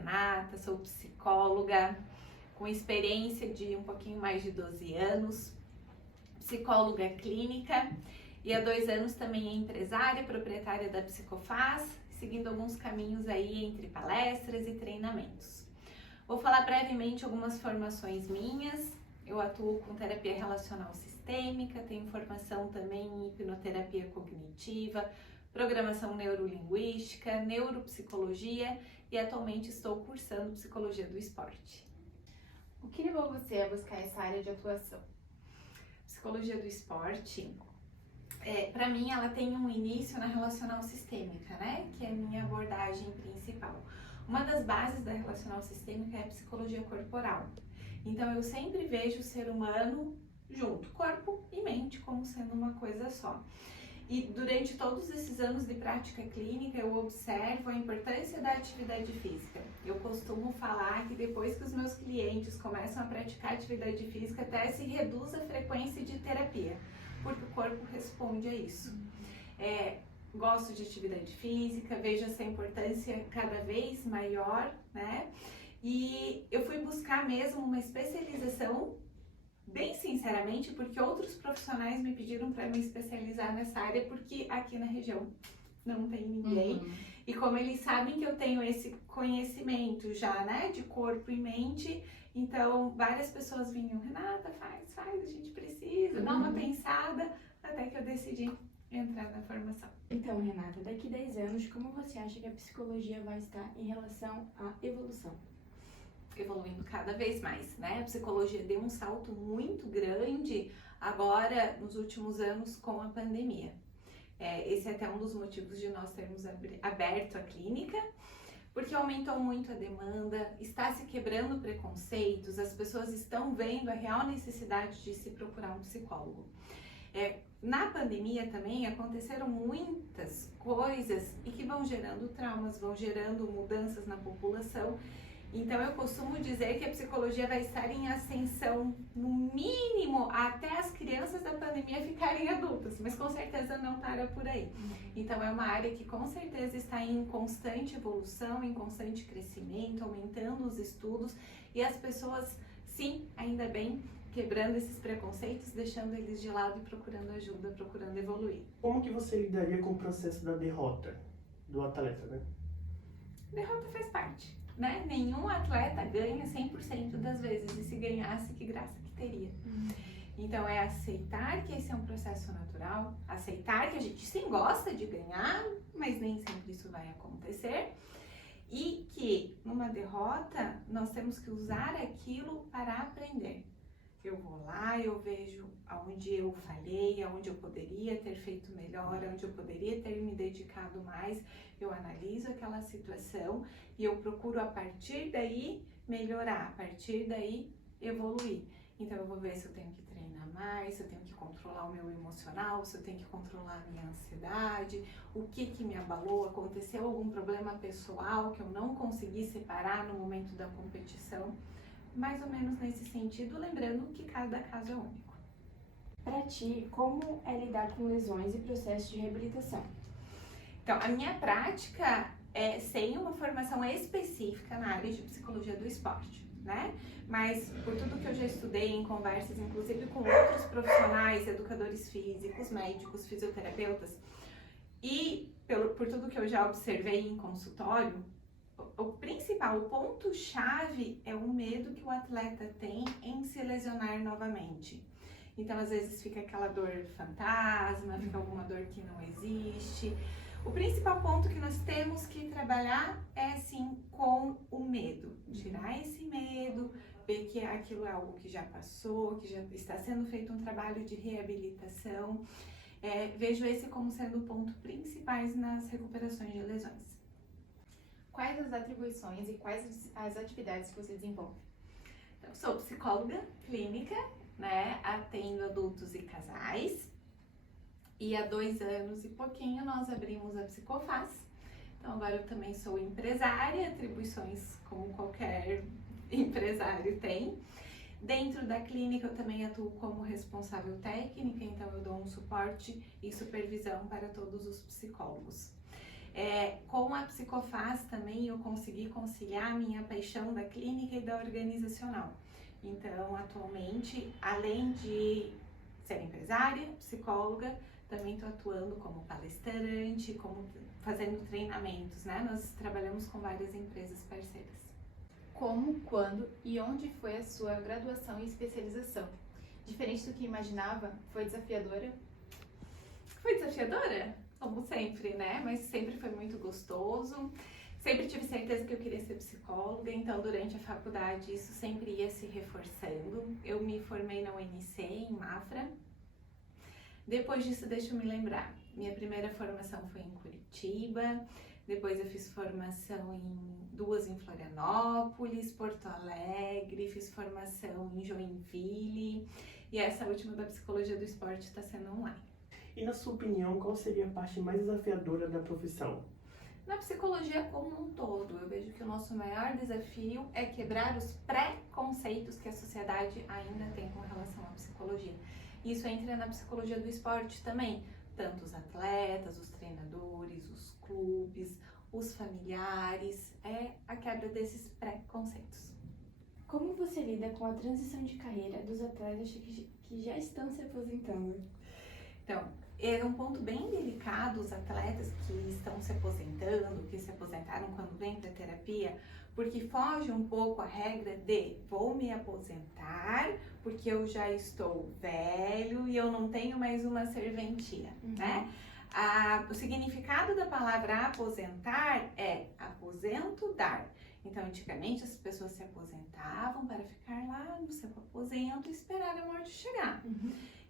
Renata, sou psicóloga com experiência de um pouquinho mais de 12 anos, psicóloga clínica e há 2 anos também empresária, proprietária da Psicofaz, seguindo alguns caminhos aí entre palestras e treinamentos. Vou falar brevemente algumas formações minhas. Eu atuo com terapia relacional sistêmica, tenho formação também em hipnoterapia cognitiva, programação neurolinguística, neuropsicologia e atualmente estou cursando psicologia do esporte. O que levou você a buscar essa área de atuação? Psicologia do esporte, para mim ela tem um início na relacional sistêmica, né? Que é a minha abordagem principal. Uma das bases da relacional sistêmica é a psicologia corporal. Então eu sempre vejo o ser humano junto, corpo e mente, como sendo uma coisa só. E durante todos esses anos de prática clínica, eu observo a importância da atividade física. Eu costumo falar que depois que os meus clientes começam a praticar atividade física, até se reduz a frequência de terapia, porque o corpo responde a isso. Gosto de atividade física, vejo essa importância cada vez maior, né? E eu fui buscar mesmo uma especialização, bem sinceramente, porque outros profissionais me pediram para me especializar nessa área, porque aqui na região não tem ninguém. E como eles sabem que eu tenho esse conhecimento já, né, de corpo e mente, então várias pessoas vinham, Renata, faz, a gente precisa, dá uma pensada, até que eu decidi entrar na formação. Então, Renata, daqui 10 anos, como você acha que a psicologia vai estar em relação à evolução? Evoluindo cada vez mais, né? A psicologia deu um salto muito grande agora nos últimos anos com a pandemia. Esse é até um dos motivos de nós termos aberto a clínica, porque aumentou muito a demanda, está se quebrando preconceitos, as pessoas estão vendo a real necessidade de se procurar um psicólogo. Na pandemia também aconteceram muitas coisas e que vão gerando traumas, vão gerando mudanças na população. Então eu costumo dizer que a psicologia vai estar em ascensão, no mínimo, até as crianças da pandemia ficarem adultas, mas com certeza não para por aí. Então é uma área que com certeza está em constante evolução, em constante crescimento, aumentando os estudos e as pessoas, sim, ainda bem, quebrando esses preconceitos, deixando eles de lado e procurando ajuda, procurando evoluir. Como que você lidaria com o processo da derrota do atleta, né? Derrota faz parte, né? Nenhum atleta ganha 100% das vezes, e se ganhasse, que graça que teria. Então é aceitar que esse é um processo natural, aceitar que a gente sim gosta de ganhar, mas nem sempre isso vai acontecer, e que numa derrota nós temos que usar aquilo para aprender. Eu vou lá, eu vejo aonde eu falhei, aonde eu poderia ter feito melhor, aonde eu poderia ter me dedicado mais, eu analiso aquela situação e eu procuro a partir daí melhorar, a partir daí evoluir. Então eu vou ver se eu tenho que treinar mais, se eu tenho que controlar o meu emocional, se eu tenho que controlar a minha ansiedade, o que me abalou, aconteceu algum problema pessoal que eu não consegui separar no momento da competição. Mais ou menos nesse sentido, lembrando que cada caso é único. Para ti, como é lidar com lesões e processos de reabilitação? Então, a minha prática é sem uma formação específica na área de psicologia do esporte, né? Mas por tudo que eu já estudei em conversas, inclusive com outros profissionais, educadores físicos, médicos, fisioterapeutas, e por tudo que eu já observei em consultório, o principal, o ponto-chave é o medo que o atleta tem em se lesionar novamente. Então, às vezes fica aquela dor fantasma, fica alguma dor que não existe. O principal ponto que nós temos que trabalhar é, sim, com o medo. Tirar esse medo, ver que aquilo é algo que já passou, que já está sendo feito um trabalho de reabilitação. Vejo esse como sendo o ponto principais nas recuperações de lesões. Quais as atribuições e quais as atividades que você desenvolve? Então, sou psicóloga clínica, né? Atendo adultos e casais. E há 2 anos e pouquinho nós abrimos a Psicofaz. Então agora eu também sou empresária, atribuições como qualquer empresário tem. Dentro da clínica eu também atuo como responsável técnica, então eu dou um suporte e supervisão para todos os psicólogos. Com a Psicofaz também eu consegui conciliar a minha paixão da clínica e da organizacional. Então, atualmente, além de ser empresária, psicóloga, também estou atuando como palestrante, como fazendo treinamentos, né? Nós trabalhamos com várias empresas parceiras. Como, quando e onde foi a sua graduação e especialização? Diferente do que imaginava, foi desafiadora? Foi desafiadora, como sempre, né? Mas sempre foi muito gostoso. Sempre tive certeza que eu queria ser psicóloga, então durante a faculdade isso sempre ia se reforçando. Eu me formei na UNC, em Mafra. Depois disso, deixa eu me lembrar, minha primeira formação foi em Curitiba, depois eu fiz formação em 2 em Florianópolis, Porto Alegre, fiz formação em Joinville e essa última da Psicologia do Esporte está sendo online. E na sua opinião, qual seria a parte mais desafiadora da profissão? Na psicologia como um todo, eu vejo que o nosso maior desafio é quebrar os preconceitos que a sociedade ainda tem com relação à psicologia. Isso entra na psicologia do esporte também, tanto os atletas, os treinadores, os clubes, os familiares, é a quebra desses preconceitos. Como você lida com a transição de carreira dos atletas que já estão se aposentando? Então, é um ponto bem delicado os atletas que estão se aposentando, que se aposentaram quando vêm para terapia, porque foge um pouco a regra de vou me aposentar porque eu já estou velho e eu não tenho mais uma serventia, né? O significado da palavra aposentar é aposento dar. Então, antigamente as pessoas se aposentavam para ficar lá no seu aposento e esperar a morte chegar.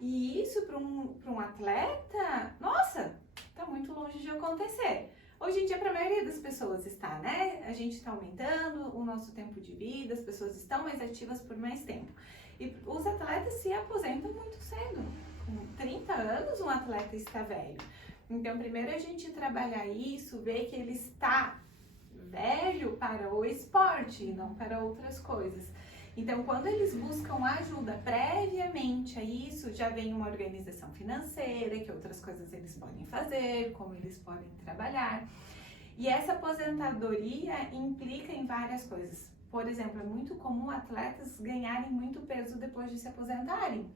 E isso para um atleta, nossa, tá muito longe de acontecer. Hoje em dia, para a maioria das pessoas está, né? A gente está aumentando o nosso tempo de vida, as pessoas estão mais ativas por mais tempo. E os atletas se aposentam muito cedo. Com 30 anos, um atleta está velho. Então, primeiro a gente trabalhar isso, ver que ele está velho para o esporte e não para outras coisas. Então, quando eles buscam ajuda previamente a isso, já vem uma organização financeira, que outras coisas eles podem fazer, como eles podem trabalhar. E essa aposentadoria implica em várias coisas. Por exemplo, é muito comum atletas ganharem muito peso depois de se aposentarem.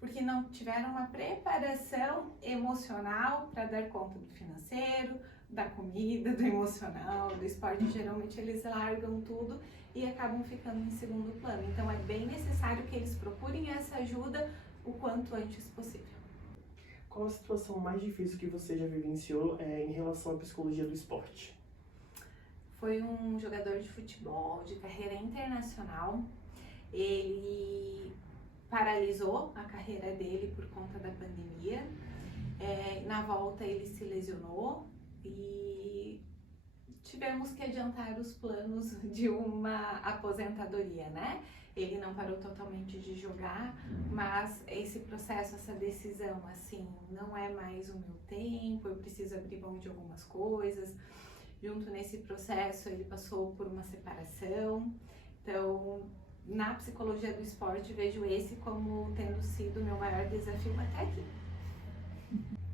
Porque não tiveram uma preparação emocional para dar conta do financeiro, da comida, do emocional, do esporte. Geralmente eles largam tudo e acabam ficando em segundo plano. Então é bem necessário que eles procurem essa ajuda o quanto antes possível. Qual a situação mais difícil que você já vivenciou em relação à psicologia do esporte? Foi um jogador de futebol de carreira internacional. Ele paralisou a carreira dele por conta da pandemia. Na volta ele se lesionou e tivemos que adiantar os planos de uma aposentadoria, né? Ele não parou totalmente de jogar, mas esse processo, essa decisão, assim, não é mais o meu tempo, eu preciso abrir mão de algumas coisas. Junto nesse processo, ele passou por uma separação. Então, na psicologia do esporte, vejo esse como tendo sido o meu maior desafio até aqui.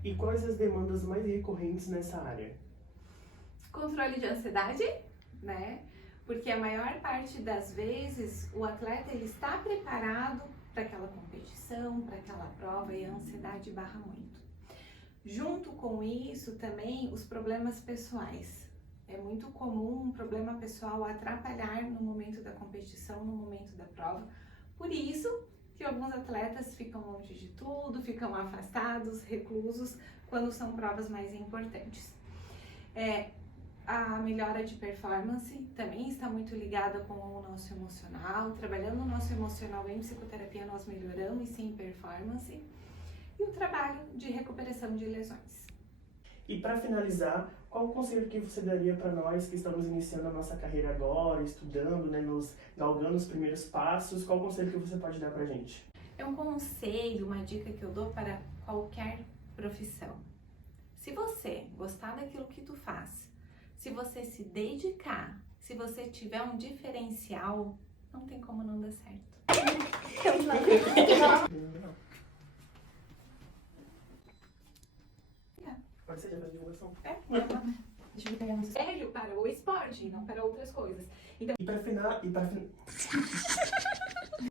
E quais as demandas mais recorrentes nessa área? Controle de ansiedade, né? Porque a maior parte das vezes o atleta ele está preparado para aquela competição, para aquela prova e a ansiedade barra muito. Junto com isso também os problemas pessoais. É muito comum um problema pessoal atrapalhar no momento da competição, no momento da prova. Por isso que alguns atletas ficam longe de tudo, ficam afastados, reclusos, quando são provas mais importantes. A melhora de performance também está muito ligada com o nosso emocional. Trabalhando o nosso emocional em psicoterapia, nós melhoramos sim performance. E o trabalho de recuperação de lesões. E para finalizar, qual o conselho que você daria para nós que estamos iniciando a nossa carreira agora, estudando, né, nos galgando os primeiros passos? Qual o conselho que você pode dar para a gente? É um conselho, uma dica que eu dou para qualquer profissão. Se você gostar daquilo que tu faz, se você se dedicar, se você tiver um diferencial, não tem como não dar certo. Pode ser já da divulgação? Deixa eu pegar no sério para o esporte, não para outras coisas. E para final,